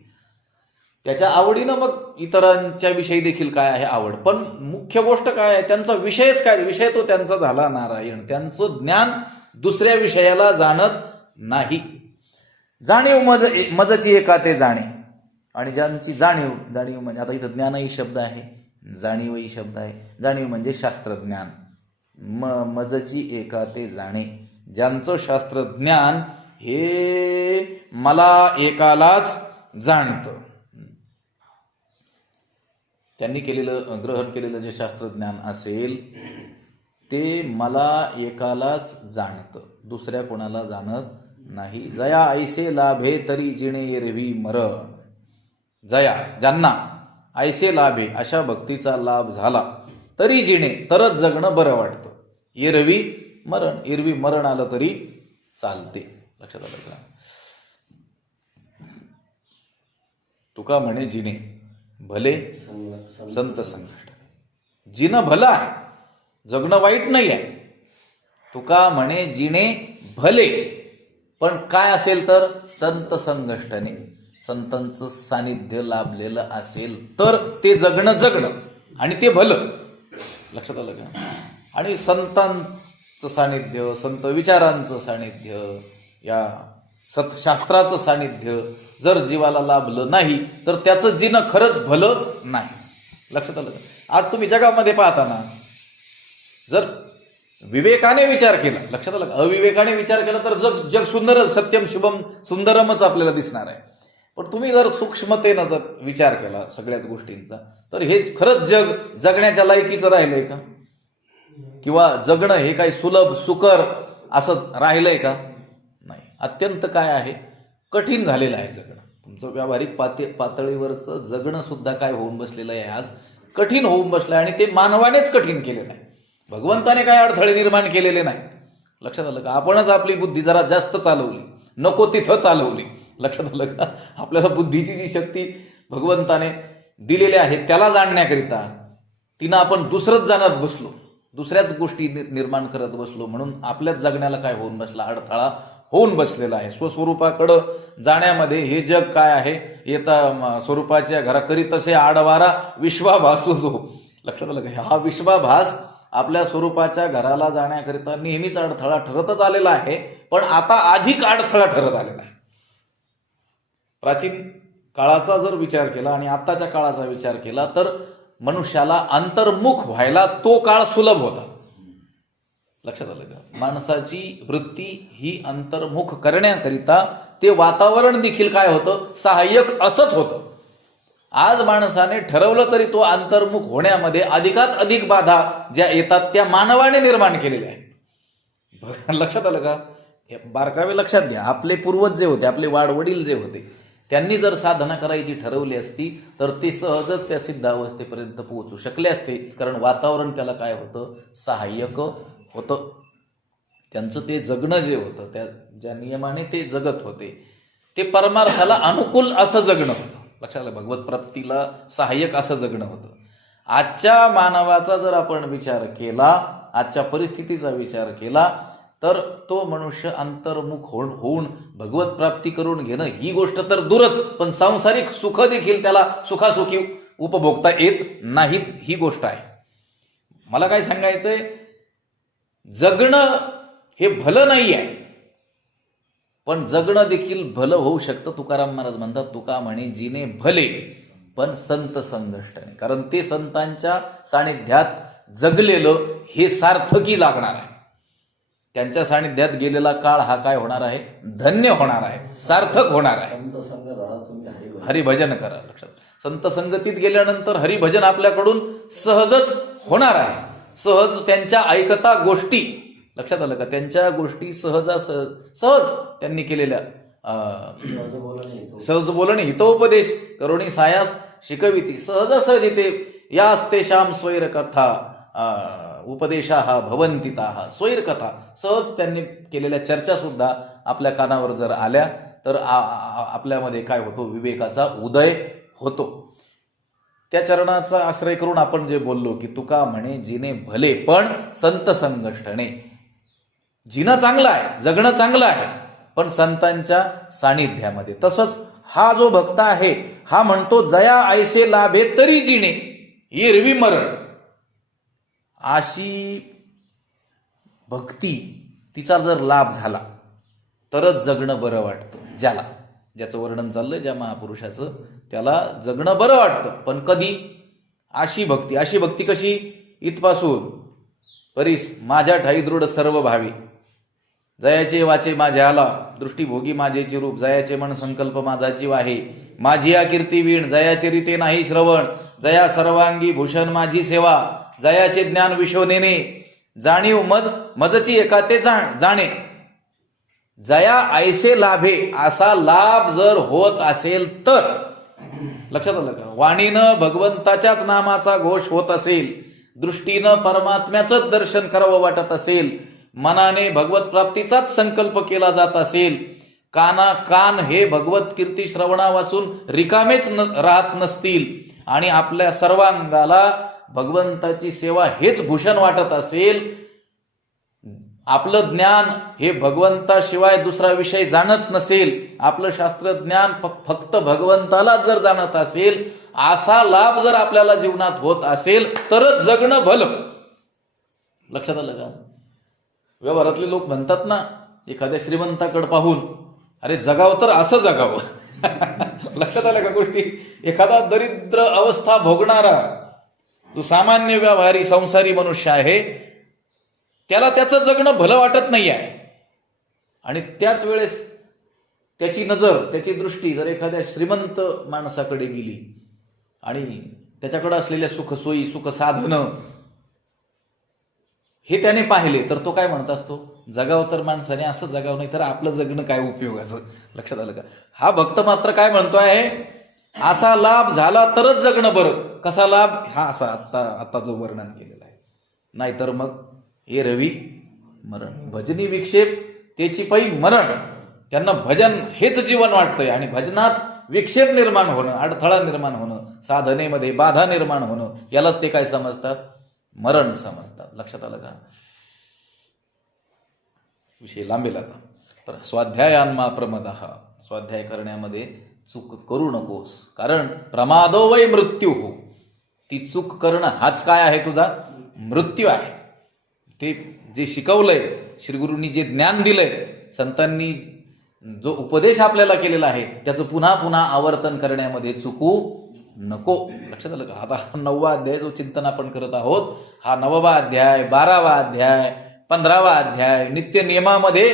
त्याच्या आवडीनं मग इतरांच्या विषयी देखील काय आहे, आवड. पण मुख्य गोष्ट काय आहे, त्यांचा विषयच काय, विषय तो त्यांचा झाला नारायण. त्यांचं ज्ञान दुसऱ्या विषयाला जाणत नाही. जाणीव मजची एका ते जाणे, आणि ज्यांची जाणीव म्हणजे आता इथं ज्ञानही शब्द आहे, जाणीवही शब्द आहे. जाणीव म्हणजे शास्त्रज्ञान, मजची एका ते जाणे, ज्यांचं शास्त्रज्ञान हे मला एकालाच जाणतं. त्यांनी ग्रहण केलेलं जे शास्त्रज्ञान असेल ते मला एकालाच जाणतं, दुसऱ्या कोणाला जाणत नाही. जया ऐसे लाभे तरी जिणे एरवी मरण. जया ज्यांना ऐसे लाभे अशा भक्तीचा लाभ झाला तरी जिणे, तरच जगणं बरं वाटतं. एरवी मरण, एरवी मरण आलं तरी चालते. लक्षात आलं का? तुका म्हणे जिणे भले संत संकट. जिणं भलं आहे, जगणं वाईट नाही आहे. तुका म्हणे जिणे भले, पण काय असेल तर संत संघष्टने, संतांचं सानिध्य लाभलेलं असेल तर ते जगणं आणि ते भलं. लक्षात आलं का? आणि संतांचं सानिध्य, संत विचारांचं सानिध्य, या सतशास्त्राचं सानिध्य जर जीवाला लाभलं नाही तर त्याचं जीणं खरंच भलं नाही. लक्षात आलं का? आज तुम्ही जगामध्ये पाहता ना, जर विवेकाने विचार केला, लक्षात आलं का, अविवेकाने विचार केला तर जग सुंदर, सत्यम शुभम सुंदरमच आपल्याला दिसणार आहे. पण तुम्ही जर सूक्ष्मतेनं जर विचार केला सगळ्याच गोष्टींचा तर हे खरंच जग जगण्याच्या लायकीचं राहिलंय का? किंवा जगणं हे काही सुलभ सुकर असं राहिलंय का? नाही. अत्यंत काय आहे, कठीण झालेलं आहे जगणं. तुमचं व्यावहारिक पातळीवरचं जगणं सुद्धा काय होऊन बसलेलं आहे, आज कठीण होऊन बसलं आहे. आणि ते मानवानेच कठीण केलेलं आहे, भगवंताने काय अडथळे निर्माण केलेले नाहीत. लक्षात आलं का? आपणच आपली बुद्धी जरा जास्त चालवली, नको तिथं चालवली. लक्षात आलं का? आपल्याला बुद्धीची जी शक्ती भगवंताने दिलेली आहे त्याला जाणण्याकरिता तिनं आपण दुसरंच जाणत बसलो, दुसऱ्याच गोष्टी निर्माण करत बसलो. म्हणून आपल्याच जगण्याला काय होऊन बसला, अडथळा होऊन बसलेला आहे. स्वस्वरूपाकडं जाण्यामध्ये हे जग काय आहे, येता स्वरूपाच्या घरा करीत असे आडवारा विश्वाभासू जो. लक्षात आलं का? हा विश्वाभास आपल्या स्वरूपाच्या घराला जाण्याकरिता नेहमीच अडथळा ठरतच आलेला आहे, पण आता अधिक अडथळा ठरत आलेला आहे. प्राचीन काळाचा जर विचार केला आणि आत्ताच्या काळाचा विचार केला तर मनुष्याला अंतर्मुख व्हायला तो काळ सुलभ होता. लक्षात आलं का? माणसाची वृत्ती ही अंतर्मुख करण्याकरिता ते वातावरण देखील काय होतं, सहाय्यक असंच होतं. आज माणसाने ठरवलं तरी तो अंतर्मुख होण्यामध्ये अधिकात अधिक बाधा ज्या येतात त्या मानवाने निर्माण केलेल्या आहेत. लक्षात आलं का? बारकावे लक्षात घ्या. आपले पूर्वज जे होते, आपले वाडवडील जे होते, त्यांनी जर साधना करायची ठरवली असती तर ते सहजच त्या सिद्धावस्थेपर्यंत पोहोचू शकले असते, कारण वातावरण त्याला काय होतं, सहाय्यक होतं. त्यांचं ते जगणं जे होतं, त्या ज्या नियमाने ते जगत होते ते परमार्थाला अनुकूल असं जगणं होतं. लक्षात आलं? भगवत प्राप्तीला सहाय्यक असं जगणं होतं. आजच्या मानवाचा जर आपण विचार केला, आजच्या परिस्थितीचा विचार केला तर तो मनुष्य अंतर्मुख होऊन भगवत प्राप्ती करून घेणं ही गोष्ट तर दूरच, पण सांसारिक सुख देखील त्याला सुखासुखी उपभोगता येत नाहीत, ही गोष्ट आहे. मला काय सांगायचंय, जगणं हे भलं नाही आहे, पण जगणं देखील भलं होऊ शकतं. तुकाराम महाराज म्हणतात, तुका म्हणे जिने भले पण संत संगष्टने. कारण ते संतांच्या सानिध्यात जगलेलं हे सार्थकी लागणार आहे. त्यांच्या सानिध्यात गेलेला काळ हा काय होणार आहे, धन्य होणार आहे, सार्थक होणार आहे. हरिभजन करा. लक्षात, संत संगतीत गेल्यानंतर हरिभजन आपल्याकडून सहजच होणार आहे. सहज त्यांच्या ऐकता गोष्टी, लक्षात आलं का, त्यांच्या गोष्टी सहज त्यांनी केलेल्या सहज बोलणे हितोपदेश करुणी सायास शिकविती सहज इथे यास तेषाम स्वैर कथा उपदेशा हा भवंतिता स्वैर कथा. सहज त्यांनी केलेल्या चर्चा सुद्धा आपल्या कानावर जर आल्या तर आपल्यामध्ये काय होतो, विवेकाचा उदय होतो. त्या चरणाचा आश्रय करून आपण जे बोललो की तुका म्हणे जिने भले पण संत संगष्टने. जिणं चांगलं आहे, जगणं चांगलं आहे, पण संतांच्या सानिध्यामध्ये. तसंच हा जो भक्त आहे हा म्हणतो जया ऐसे लाभे तरी जिणे एरवी मरण. अशी भक्ती तिचा जर लाभ झाला तरच जगणं बरं वाटतं. ज्याचं वर्णन चाललंय ज्या महापुरुषाचं, त्याला जगणं बरं वाटतं. पण कधी? अशी भक्ती कशी? इथपासून परीस माझ्या ठाई दृढ सर्व भावी जयाचे वाचे माझ्याला दृष्टीभोगी माझेचे रूप जयाचे मन संकल्प माझाची वाहे माझी या कीर्ती वीण जयाचे रीते नाही श्रवण जया सर्वांगी भूषण माझी सेवा जयाचे ज्ञान विशोनेने जाणीव मजची एकाते जाणे. जया ऐसे लाभे, असा लाभ जर होत असेल तर, लक्षात आलं का, वाणीनं भगवंताच्याच नामाचा घोष होत असेल, दृष्टीनं परमात्म्याचंच दर्शन करावं वाटत असेल, मनाने भगवत प्राप्तीचाच संकल्प केला जात असेल, कान हे भगवत कीर्ती श्रवणा वाचून रिकामेच राहत नसतील आणि आपल्या सर्वांगाला भगवंताची सेवा हेच भूषण वाटत असेल, आपलं ज्ञान हे भगवंताशिवाय दुसरा विषय जाणत नसेल, आपलं शास्त्रज्ञान फक्त भगवंतालाच जर जाणत असेल, असा लाभ जर आपल्याला जीवनात होत असेल तरच जगणं भलं. लक्षात आलं का? व्यवहारातले लोक म्हणतात ना, एखाद्या श्रीमंताकडे पाहून अरे जगावं तर असं जगावं. लक्षात आलं का गोष्टी? एखादा दरिद्र अवस्था भोगणारा जो सामान्य व्यवहारी संसारी मनुष्य आहे, त्याला त्याचं जगणं भलं वाटत नाही आहे. आणि त्याच वेळेस त्याची नजर, त्याची दृष्टी जर एखाद्या श्रीमंत माणसाकडे गेली आणि त्याच्याकडे असलेल्या सुखसोयी, सुखसाधनं हे त्याने पाहिले, तर तो काय म्हणत असतो? जगावं तर माणसाने असं जगावं, नाही तर आपलं जगणं काय उपयोगाचं. लक्षात आलं का? हा भक्त मात्र काय म्हणतोय? असा लाभ झाला तरच जगणं बरं. कसा लाभ? हा असा आता जो वर्णन केलेला आहे. नाहीतर मग हे रवी मरण, भजनी विक्षेप त्याची पै मरण. त्यांना भजन हेच जीवन वाटतंय आणि भजनात विक्षेप निर्माण होणं, अडथळा निर्माण होणं, साधनेमध्ये बाधा निर्माण होणं, यालाच ते काय समजतात? मरण समजतात. लक्षात आलं का? विषय लांबेल आता. तर स्वाध्यायान्मा प्रमदः, स्वाध्याय करण्यामध्ये चूक करू नकोस, कारण प्रमादो वै मृत्यू हो. ती चूक करणं हाच काय आहे? तुझा मृत्यू आहे. ते जे शिकवलंय, श्रीगुरूंनी जे ज्ञान दिलंय, संतांनी जो उपदेश आपल्याला केलेला आहे, त्याचं पुन्हा पुन्हा आवर्तन करण्यामध्ये चुकू नको. लक्षात आलं का? आता हा 9वा अध्याय जो चिंतन आपण करत आहोत, हा 9वा अध्याय, 12वा अध्याय, 15वा अध्याय नित्य नियमामध्ये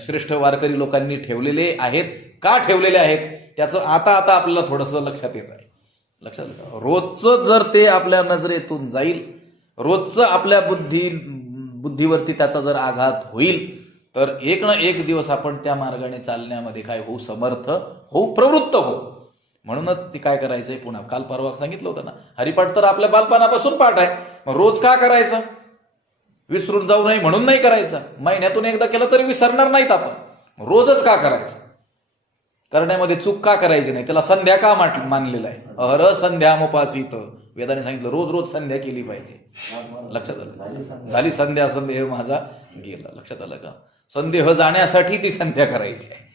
श्रेष्ठ वारकरी लोकांनी ठेवलेले आहेत. का ठेवलेले आहेत त्याचं आता आपल्याला थोडंसं लक्षात येत आहे. लक्षात आलं का? रोजचं जर ते आपल्या नजरेतून जाईल, रोजचं आपल्या बुद्धीवरती त्याचा जर आघात होईल, तर एक ना एक दिवस आपण त्या मार्गाने चालण्यामध्ये काय होऊ समर्थ होऊ, प्रवृत्त हो. म्हणूनच ती काय करायचंय, पुन्हा काल परवा सांगितलं होतं ना, हरिपाठ तर आपल्या बालपणापासून पाठ आहे. मग रोज का करायचं? विसरून जाऊ नये म्हणून नाही करायचं. महिन्यातून एकदा केलं तरी विसरणार नाहीत आपण. रोजच का करायचं? करण्यामध्ये चूक का करायची नाही? त्याला संध्या का मानलेलं आहे? अहर संध्यामुपासित. वेदाने सांगितलं रोज रोज संध्या केली पाहिजे. लक्षात आलं? झाली संध्या, संदेह माझा गेला. लक्षात आलं का? संदेह जाण्यासाठी ती संध्या करायची आहे.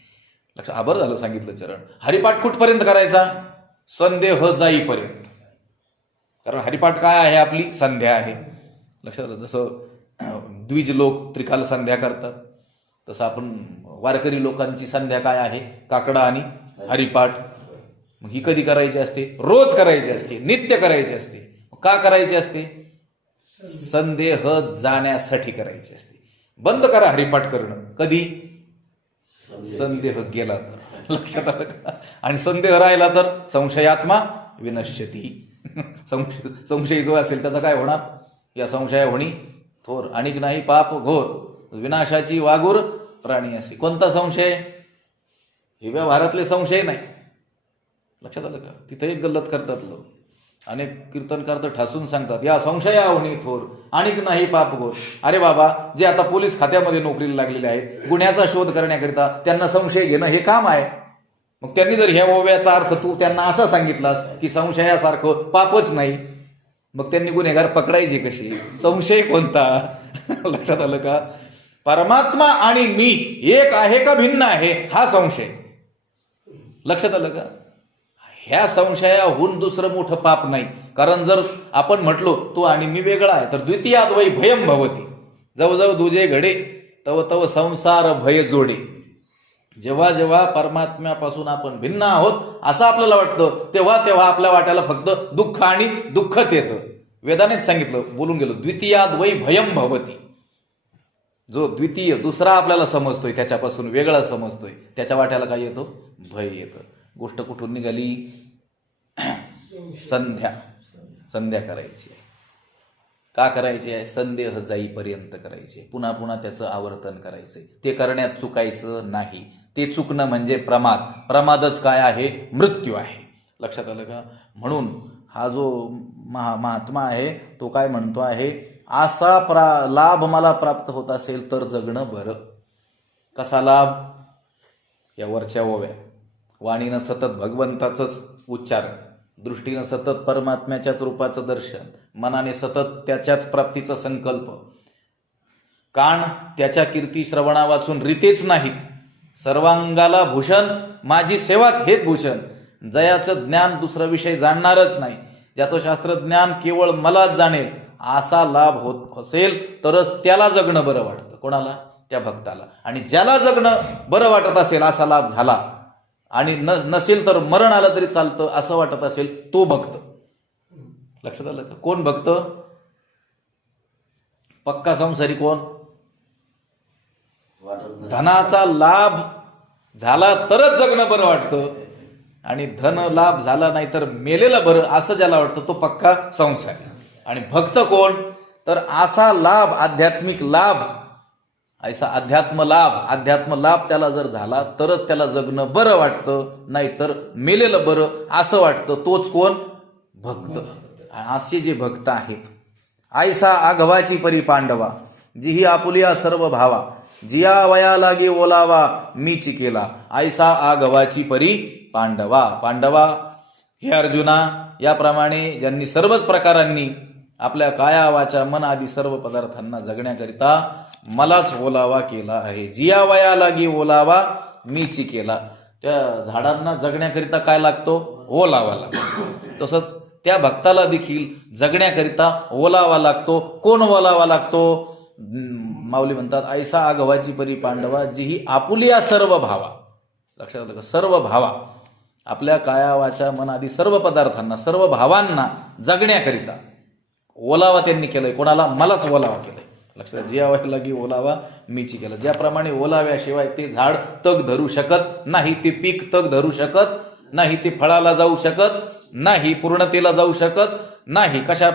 लक्षात? बरं झालं सांगितलं चरण. हरिपाठ कुठपर्यंत करायचा? संदेह जाईपर्यंत. कारण हरिपाठ काय आहे? आपली संध्या आहे. लक्षात आलं? जसं द्विज लोक त्रिकाल संध्या करतात, तसं आपण वारकरी लोकांची संध्या काय आहे? काकडा आणि हरिपाठ. मग ही कधी करायची असते? रोज करायची असते, नित्य करायची असते. का करायची असते? संदेह जाण्यासाठी करायची असते. बंद करा हरिपाठ करणं कधी? संदेह गेला तर. लक्षात आलं का? आणि संदेह राहिला तर संशयात्मा विनश्यती. संशय जो असेल त्याचा काय होणार? या संशया होणी थोर, आणिक नाही पाप घोर, विनाशाची वागूर प्राणी असे. कोणता संशय? हे व्यवहारातले संशय नाही. लक्षात आलं का? तिथे एक गल्लत करतात लोक. अनेक कीर्तनकार तर ठासून सांगतात, या संशया होणी थोर, आणिक नाही पाप घोर. अरे बाबा, जे आता पोलीस खात्यामध्ये नोकरीला लागलेले आहेत, गुन्ह्याचा शोध करण्याकरिता त्यांना संशय घेणं हे काम आहे. मग त्यांनी जर ह्या ओव्याचा अर्थ तू त्यांना असा सांगितलास की संशयासारखं पापच नाही, मग त्यांनी गुन्हेगार पकडायचे कसे? संशय कोणता? लक्षात आलं का? परमात्मा आणि मी एक आहे का भिन्न आहे हा संशय. लक्षात आलं का? ह्या संशयाहून दुसरं मोठं पाप नाही. कारण जर आपण म्हटलो तो आणि मी वेगळा आहे, तर द्वितीयाद्वै भयम भवती. जवजव दुजे घडे तव तव संसार भय जोडे. जेव्हा जेव्हा परमात्म्यापासून आपण भिन्न आहोत असं आपल्याला वाटतं, तेव्हा तेव्हा आपल्या वाट्याला फक्त दुःख आणि दुःखच येतं. वेदानेच सांगितलं, बोलून गेलो, द्वितीयाद्वै भयम भवती. जो द्वितीय दुसरा आपल्याला समजतोय, त्याच्यापासून वेगळा समजतोय, त्याच्या वाट्याला काय येतो? भय येतं. गोष्ट कुठून निघाली? संध्या करायची आहे. का करायची आहे? संदेह जाईपर्यंत करायची आहे. पुन्हा पुन्हा त्याचं आवर्तन करायचंय. ते करण्यात चुकायचं नाही. ते चुकणं म्हणजे प्रमाद. प्रमादच काय आहे? मृत्यू आहे. लक्षात आलं का? म्हणून हा जो महात्मा आहे तो काय म्हणतो आहे? असा लाभ मला प्राप्त होत असेल तर जगणं बरं. कसा लाभ? या वरच्या ओव्या. वाणीनं सतत भगवंताचंच उच्चारण, दृष्टीनं सतत परमात्म्याच्याच रूपाचं दर्शन, मनाने सतत त्याच्याच प्राप्तीचा संकल्प, कान त्याच्या कीर्ती श्रवणा वाचून रीतेच नाहीत, सर्वांगाला भूषण माझी सेवाच हेच भूषण, जयाचं ज्ञान दुसरा विषय जाणणारच नाही, ज्याचं शास्त्रज्ञान केवळ मलाच जाणेल, असा लाभ होत असेल तरच त्याला जगणं बरं वाटतं. कोणाला? त्या भक्ताला. आणि ज्याला जगणं बरं वाटत असेल असा लाभ झाला आणि नसेल तर मरण आलं तरी चालतं असं वाटत असेल तो भक्त. लक्षात आलं का? कोण भक्त? पक्का संसारी कोण? धनाचा लाभ झाला तरच जगणं बरं वाटतं आणि धन लाभ झाला नाही तर मेलेलं बरं असं ज्याला वाटतं तो पक्का संसारी. आणि भक्त कोण? तर असा लाभ, आध्यात्मिक लाभ, ऐसा अध्यात्म लाभ त्याला जर झाला तरच त्याला जगणं बरं वाटतं, नाहीतर मेलेलं बरं असं वाटतं. तोच कोण? भक्त. असे जे भक्त आहेत. ऐसा आघवाची परी पांडवा, जिही आपुलिया सर्व भावा, जिया वया लागे ओलावा मीच केला, ऐसा आघवाची परी पांडवा. पांडवा हे अर्जुना, याप्रमाणे ज्यांनी सर्वच प्रकारांनी आपल्या काया वाचा मन आदी सर्व पदार्थांना जगण्याकरिता मलाच ओलावा केला आहे. जिया वया लागी ओलावा मीच केला. त्या झाडांना जगण्याकरिता काय लागतो? ओलावा लागतो. तसंच त्या भक्ताला देखील जगण्याकरिता ओलावा लागतो. कोण ओलावा लागतो? माऊली म्हणतात ऐसा आघवाची परी पांडवा, जिही आपुलिया सर्व भावा. लक्षात आलं का? सर्व भावा, आपल्या काया वाचा मन आदी सर्व पदार्थांना, सर्व भावांना जगण्याकरिता ओलावा त्यांनी केलंय. कोणाला? मलाच ओलावा केलाय. लक्षात, जिया वया लागी ओलावा मीच केला. ज्याप्रमाणे ओलाव्याशिवाय ते झाड तग धरू शकत नाही, ते पीक तग धरू शकत नाही, ते फळाला जाऊ शकत नाही, पूर्णतेला जाऊ शकत नाही. कशा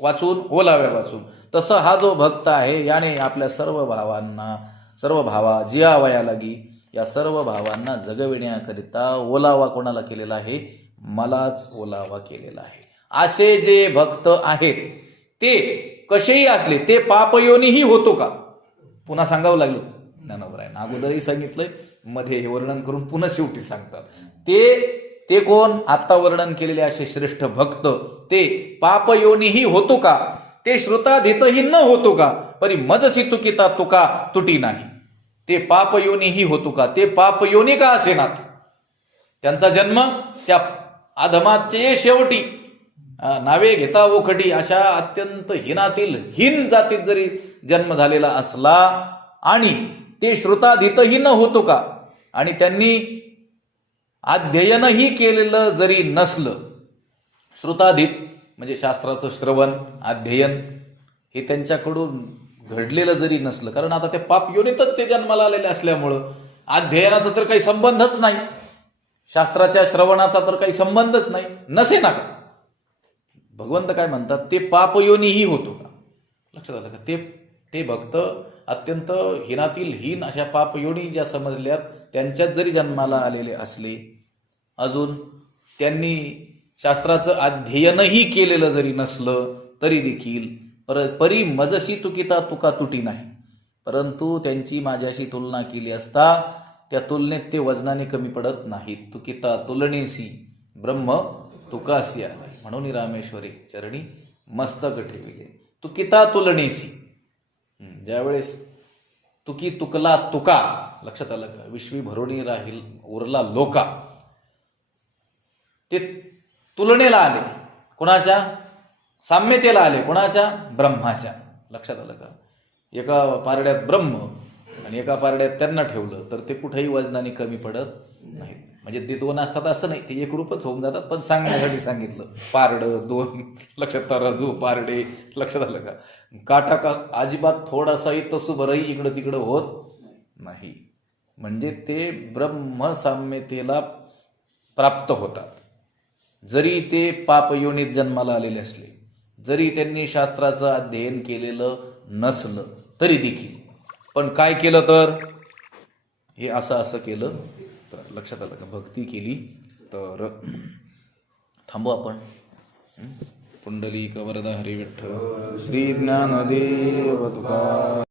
वाचून? ओलाव्या वाचून. तसं हा जो भक्त आहे याने आपल्या सर्व भावांना, सर्व भावा जिया वया लागी, या सर्व भावांना जगविण्याकरिता ओलावा कोणाला केलेला आहे? मलाच ओलावा केलेला आहे. असे जे भक्त आहेत ते कसेही असले, ते पापयोनीही होतो का? पुन्हा सांगावं लागलं ज्ञानोबरायांना. अगोदरही सांगितलंय, मध्ये हे वर्णन करून पुन्हा शेवटी सांगतात. ते कोण? आता वर्णन केलेले असे श्रेष्ठ भक्त ते पापयोनीही होतो का? ते श्रुताधीतही न होतो का? परी मजसी तुकिता तुका तुटी नाही. ते पापयोनीही होतो का? ते पापयोनी का असेनात? त्यांचा जन्म त्या अधमाचे शेवटी नावे घेता ओखटी अशा अत्यंत हिनातील हीन जातीत जरी जन्म झालेला असला आणि ते श्रुताधीतही न होतो का? आणि त्यांनी अध्ययनही केलेलं जरी नसलं, श्रुताधीत म्हणजे शास्त्राचं श्रवण, अध्ययन हे त्यांच्याकडून घडलेलं जरी नसलं, कारण आता ते पाप योनीतच ते जन्माला आलेले असल्यामुळं अध्ययनाचा तर काही संबंधच नाही, शास्त्राच्या श्रवणाचा तर काही संबंधच नाही, नसे ना का? भगवंत काय म्हणतात? ते पापयोनीही होतो का? लक्षात आलं का? ते भक्त अत्यंत हिनातील हीन अशा पापयोनी ज्या समजल्यात त्यांच्यात जरी जन्माला आलेले असले, अजून त्यांनी शास्त्राचं अध्ययनही केलेलं जरी नसलं तरी देखील परी मजसी तुकिता तुका तुटी नाही, परंतु त्यांची माझ्याशी तुलना केली असता त्या तुलनेत ते वजनाने कमी पडत नाहीत. तुकिता तुलनेसी ब्रह्म तुकासी आला, म्हणून रामेश्वरी चरणी मस्तक ठेविले. तुकिता तुलनेसी, ज्यावेळेस तुकी तुकला तुका, लक्षात आलं का? विश्वी भरोणी राहील उरला लोका, ते तुलनेला आले. कोणाच्या? साम्यतेला आले. कोणाच्या? ब्रह्माच्या. लक्षात आलं का? एका पारड्यात ब्रह्म आणि एका पारड्यात त्यांना ठेवलं तर ते कुठेही वजनाने कमी पडत नाही. म्हणजे ते दोन असतात असं नाही, ते एक रूपच होऊन जातात, पण सांगण्यासाठी सांगितलं. पारडं दोन, लक्षात, तराजू पारडे, लक्षात आलं का? काटा का अजिबात थोडासाही तसूभरही इकडं तिकडं होत नाही. म्हणजे ते ब्रह्मसाम्यतेला प्राप्त होतात. जरी ते पापयोनीत जन्माला आलेले असले, जरी त्यांनी शास्त्राचं अध्ययन केलेलं नसलं तरी देखील, पण काय केलं तर हे असं केलं तर, लक्षात आलं का? भक्ती केली तर. थांबू आपण. पुंडलिक वरदा हरी विठ्ठल श्री ज्ञानदेव तुका